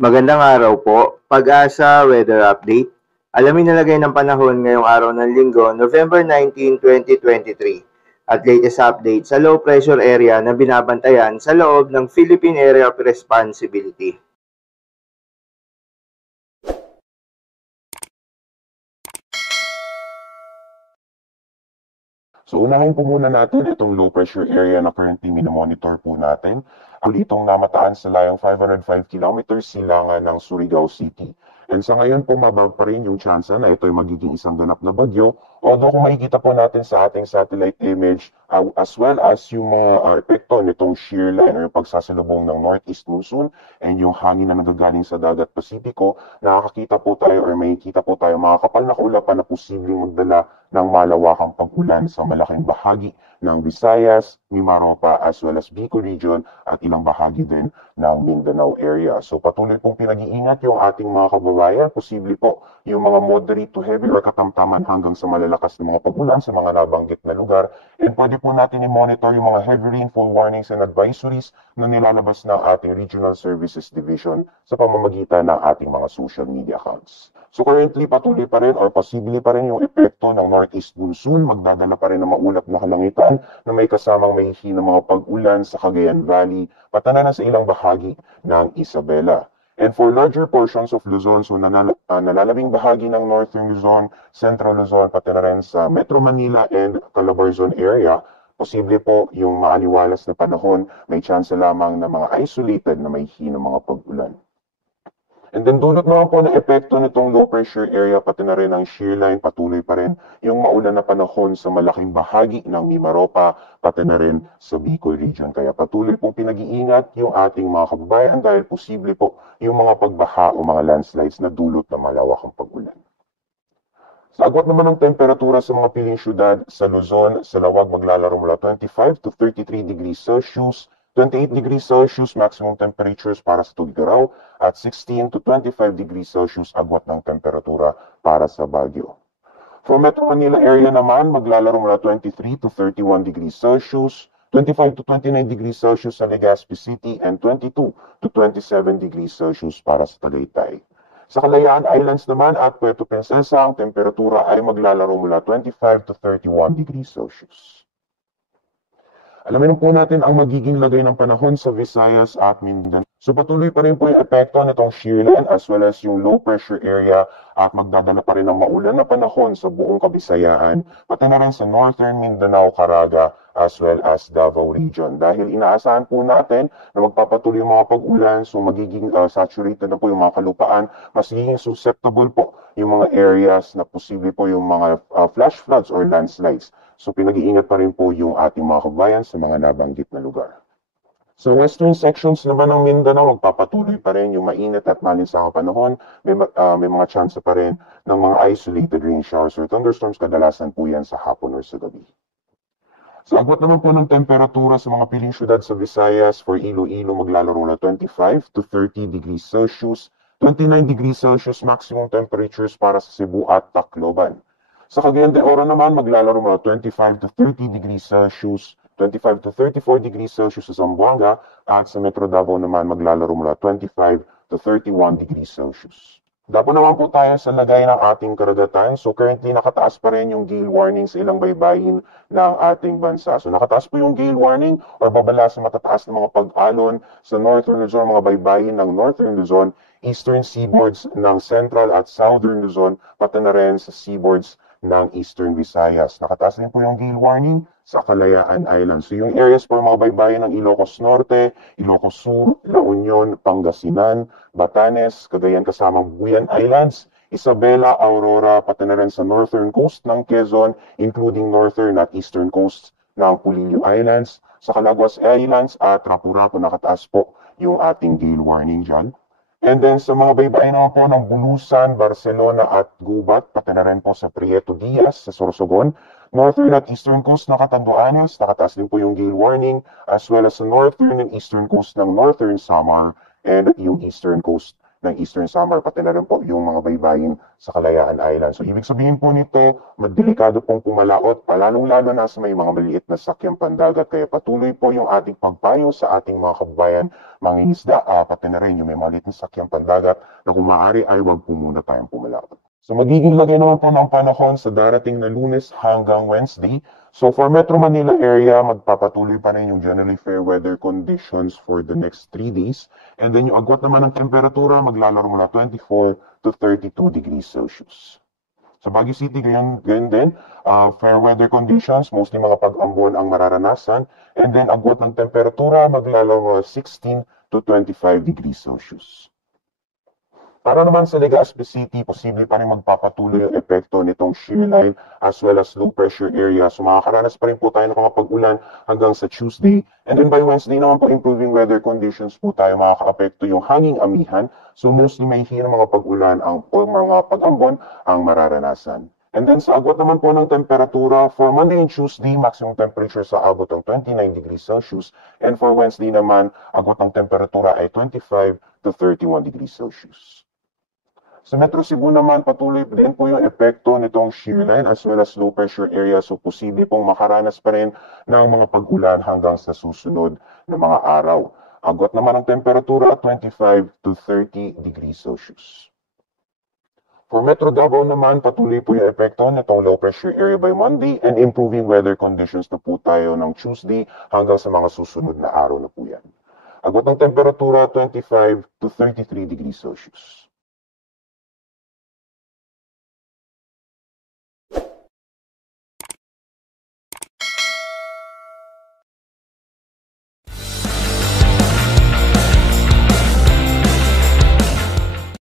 Magandang araw po. Pag-asa Weather Update. Alamin na lagay ng panahon ngayong araw ng Linggo, November 19, 2023. At latest update sa low pressure area na binabantayan sa loob ng Philippine Area of Responsibility. So unahin po muna natin itong low pressure area na currently minomonitor po natin. Itong namataan sa layong 505 kilometers silangan ng Surigao City. And sa ngayon po mababa pa rin yung chance na ito ay magiging isang ganap na bagyo. Although kung makikita po natin sa ating satellite image as well as yung mga epekto nitong shear line or pagsasalubong ng northeast monsoon and yung hangin na nagagaling sa dagat Pasipiko, nakakakita po tayo or makikita po tayo mga kapal na kaulapan na posibleng magdala ng malawakang pag-ulan sa malaking bahagi ng Visayas, Mimaropa as well as Bicol region at ilang bahagi din ng Mindanao area. So patuloy pong pinag-iingat yung ating mga kababayan. Posible po yung mga moderate to heavy or katamtaman hanggang sa malalakas na mga pag-ulan sa mga nabanggit na lugar. And pwede po natin i-monitor yung mga heavy rainfall warnings and advisories na nilalabas ng ating Regional Services Division sa pamamagitan ng ating mga social media accounts. So currently patuloy pa rin or posible pa rin yung epekto ng northeast monsoon. Magdadala pa rin ng maulap na kalangitan na may kasamang mahihina mga pag-ulan sa Cagayan Valley, patana na sa ilang bahagi ng Isabela. And for larger portions of Luzon, so nalalabing bahagi ng Northern Luzon, Central Luzon, pati na rin sa Metro Manila and Calabarzon area, posible po yung maaliwalas na panahon, may chance lamang na mga isolated na may hina mga pag-ulan. And then dulot naman po ng epekto nitong low pressure area pati na rin ang shear line, patuloy pa rin yung maulan na panahon sa malaking bahagi ng Mimaropa pati na rin sa Bicol region. Kaya patuloy pong pinag-iingat yung ating mga kababayan dahil posible po yung mga pagbaha o mga landslides na dulot ng malawakang pag-ulan. Sa agwat naman ng temperatura sa mga piling syudad sa Luzon, sa Lawag maglalaro mula 25 to 33 degrees Celsius, 28 degrees Celsius maximum temperatures para sa Tugigaraw at 16 to 25 degrees Celsius agwat ng temperatura para sa Baguio. For Metro Manila area naman, maglalaro mula 23 to 31 degrees Celsius, 25 to 29 degrees Celsius sa Legazpi City, and 22 to 27 degrees Celsius para sa Tagaytay. Sa Kalayaan Islands naman at Puerto Princesa, ang temperatura ay maglalaro mula 25 to 31 degrees Celsius. Alamin po natin ang magiging lagay ng panahon sa Visayas at Mindanao. So patuloy pa rin po yung epekto nitong shear line as well as yung low pressure area at magdadala pa rin ng maulan na panahon sa buong Kabisayaan, pati na rin sa Northern Mindanao, Caraga as well as Davao region. Dahil inaasahan po natin na magpapatuloy yung mga pag-ulan, so magiging saturated na po yung mga kalupaan, mas magiging susceptible po yung mga areas na posible po yung mga flash floods or landslides. So pinag-iingat pa rin po yung ating mga kabayan sa mga nabanggit na lugar. Sa western sections naman ng Mindanao, magpapatuloy pa rin yung mainit at malinsangang panahon. May mga chance pa rin ng mga isolated rain showers or thunderstorms, kadalasan po yan sa hapon or sa gabi. Sa agwat naman po ng temperatura sa mga piling syudad sa Visayas, for Iloilo maglalaro na 25 to 30 degrees Celsius, 29 degrees Celsius maximum temperatures para sa Cebu at Tacloban. Sa Cagayan de Oro naman, maglalaro mula 25 to 30 degrees Celsius, 25 to 34 degrees Celsius sa Zamboanga, at sa Metro Davao naman maglalaro mula 25 to 31 degrees Celsius. Dapo naman po tayo sa lagay ng ating karagatan. So currently nakataas pa rin yung gale warning sa ilang baybayin ng ating bansa. So nakataas po yung gale warning or babala sa matataas na mga pag-alon sa Northern Luzon, mga baybayin ng Northern Luzon, Eastern seaboards ng Central at Southern Luzon, pati na rin sa seaboards ng Eastern Visayas. Nakataas din po yung gale warning sa Kalayaan Islands. So yung areas po mga baybayin ng Ilocos Norte, Ilocos Sur, La Union, Pangasinan, Batanes, Cagayan kasamang Buyan Islands, Isabela, Aurora, pati na rin sa northern coast ng Quezon, including northern at eastern coast ng Pulilio Islands, sa Calaguas Islands at Rapurato nakataas po yung ating gale warning dyan. And then sa mga baybayin naman po ng Bulusan, Barcelona at Gubat, pati na rin po sa Prieto Diaz, sa Sorsogon, northern at eastern coast ng Catanduanes, nakataas din po yung gale warning, as well as sa northern and eastern coast ng Northern Samar and yung eastern coast ng Eastern Samar, pati na rin po yung mga baybayin sa Kalayaan Island. So ibig sabihin po nito, madelikado pong pumalaot, palalong-lalo na sa may mga maliit na sakyang pandagat, kaya patuloy po yung ating pagpayo sa ating mga kababayan, mangingisda, pati na rin yung may maliit na sakyang pandagat, na kung maaari ay wag po muna tayong pumalaot. So magiging lagay naman po ng panahon sa darating na Lunes hanggang Wednesday. So for Metro Manila area, magpapatuloy pa rin yung generally fair weather conditions for the next 3 days. And then yung agwat naman ng temperatura, maglalaro mula 24 to 32 degrees Celsius. Sa Baguio City, ganyan din, fair weather conditions, mostly mga pag-ambon ang mararanasan. And then agwat ng temperatura, maglalaro 16 to 25 degrees Celsius. Para naman sa Legazpi City, posible pa rin magpapatuloy ang epekto nitong shear line as well as low pressure area. So makakaranas pa rin po tayo ng mga pag-ulan hanggang sa Tuesday. And then by Wednesday naman po, improving weather conditions po tayo, makaka-apekto yung hanging amihan. So mostly may hirang mga pag-ulan o mga pag-ambon ang mararanasan. And then sa agwat naman po ng temperatura, for Monday and Tuesday, maximum temperature sa abot ng 29 degrees Celsius. And for Wednesday naman, agwat ng temperatura ay 25 to 31 degrees Celsius. Sa Metro Cebu naman, patuloy din po yung epekto nitong shear line as well as low pressure area. So posible pong makaranas pa rin ng mga pag-ulan hanggang sa susunod na mga araw. Agwat naman ang temperatura at 25 to 30 degrees Celsius. For Metro Davao naman, patuloy po yung epekto nitong low pressure area by Monday and improving weather conditions na po tayo ng Tuesday hanggang sa mga susunod na araw na po yan. Agwat ng temperatura 25 to 33 degrees Celsius.